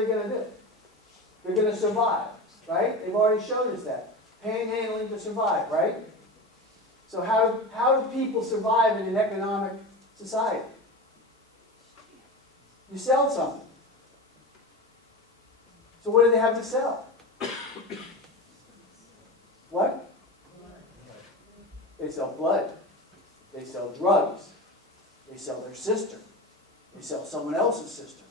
they going to do? They're going to survive, right? They've already showed us that. Panhandling to survive, right? So how do people survive in an economic society? You sell something. So what do they have to sell? What? They sell blood. They sell drugs. They sell their sister. They sell someone else's sister.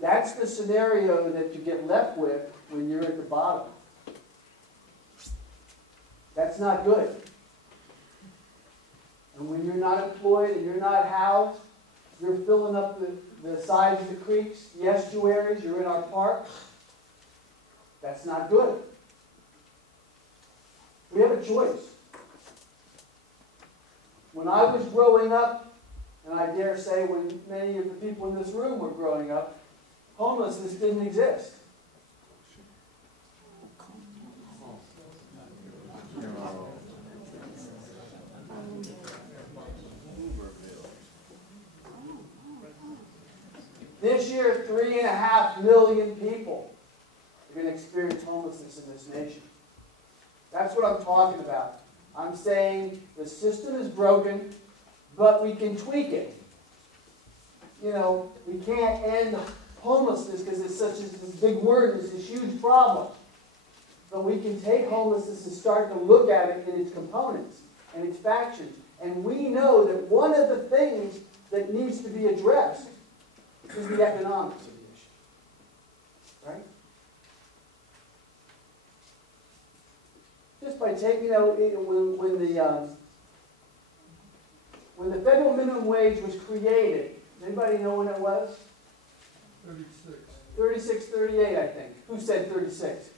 That's the scenario that you get left with when you're at the bottom. That's not good. And when you're not employed and you're not housed, you're filling up the sides of the creeks, the estuaries, you're in our parks. That's not good. We have a choice. When I was growing up, and I dare say when many of the people in this room were growing up, homelessness didn't exist. This year, 3.5 million people are going to experience homelessness in this nation. That's what I'm talking about. I'm saying the system is broken, but we can tweak it. You know, we can't end homelessness because it's such a big word, it's a huge problem. But we can take homelessness and start to look at it in its components and its factions. And we know that one of the things that needs to be addressed is the economics of the issue. Right? Just by taking, you know, when the federal minimum wage was created, anybody know when it was? 36. 36, 38, I think. Who said 36?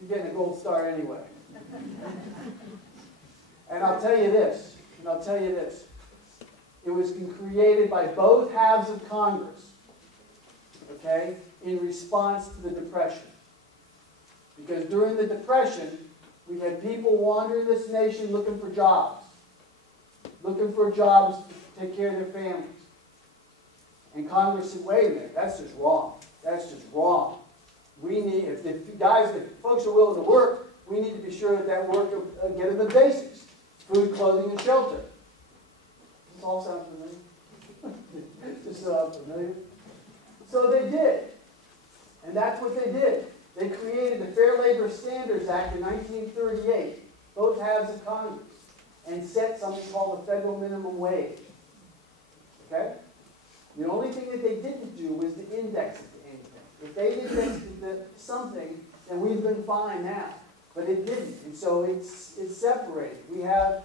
You're getting a gold star anyway. And I'll tell you this, It was created by both halves of Congress, okay, in response to the Depression. Because during the Depression, we had people wandering this nation looking for jobs to take care of their families. And Congress said, wait a minute, that's just wrong. That's just wrong. We need, if folks are willing to work, we need to be sure that work will get them the basics. Food, clothing, and shelter. Does this all sound familiar? Does this sound familiar? So they did. And that's what they did. They created the Fair Labor Standards Act in 1938, both halves of Congress, and set something called the federal minimum wage. Okay? The only thing that they didn't do was to index it to anything. If they indexed it to something, then we've been fine now. But it didn't, and so it's separated. We have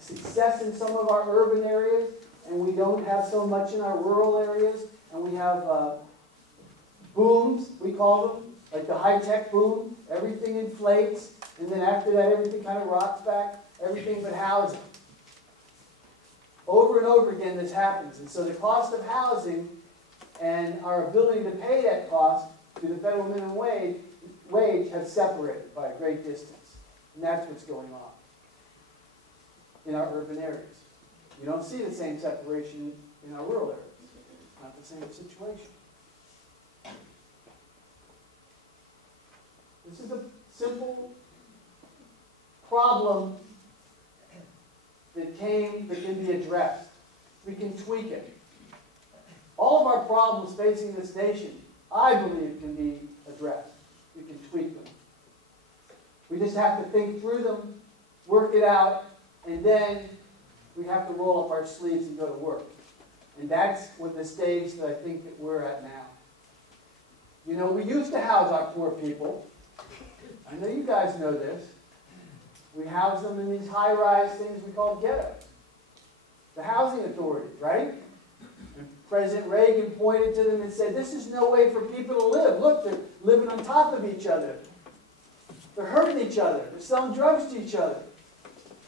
success in some of our urban areas, and we don't have so much in our rural areas, and we have booms, we call them, like the high-tech boom. Everything inflates, and then after that, everything kind of rocks back, everything but housing. Over and over again, this happens. And so the cost of housing and our ability to pay that cost through the federal minimum wage have separated by a great distance. And that's what's going on in our urban areas. You don't see the same separation in our rural areas. It's not the same situation. This is a simple problem that can be addressed. We can tweak it. All of our problems facing this nation, I believe, can be addressed. We can tweak them. We just have to think through them, work it out, and then we have to roll up our sleeves and go to work. And that's what the stage that I think that we're at now. You know, we used to house our poor people. I know you guys know this. We house them in these high-rise things we call ghettos. The housing authorities, right? And President Reagan pointed to them and said, this is no way for people to live. Look, they're living on top of each other. They're hurting each other. They're selling drugs to each other.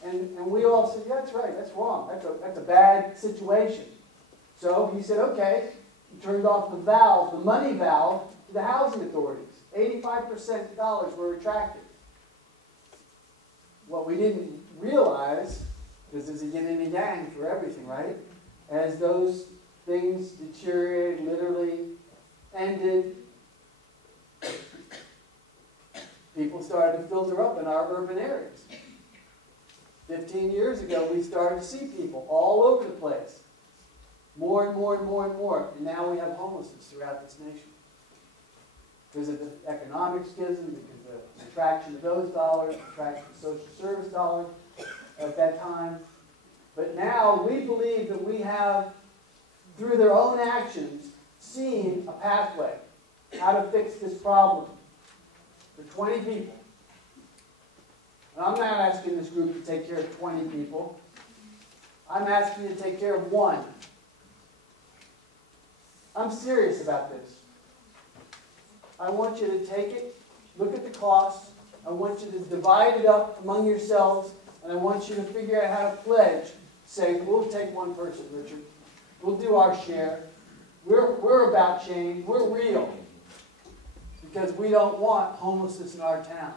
And we all said, yeah, that's right, that's wrong. That's a bad situation. So he said, okay. He turned off the valve, the money valve, to the housing authorities. 85% of dollars were retracted. What we didn't realize, because there's a yin and a yang for everything, right? As those things deteriorated, literally ended. People started to filter up in our urban areas. 15 years ago, we started to see people all over the place. More and more and more and more. And now we have homelessness throughout this nation. Because of the economic schism, because of the attraction of those dollars, the attraction of social service dollars at that time. But now we believe that we have, through their own actions, seen a pathway how to fix this problem for 20 people. And I'm not asking this group to take care of 20 people. I'm asking you to take care of one. I'm serious about this. I want you to take it, look at the costs. I want you to divide it up among yourselves, and I want you to figure out how to pledge. Say, we'll take one person, Richard. We'll do our share. We're about change. We're real. Because we don't want homelessness in our town.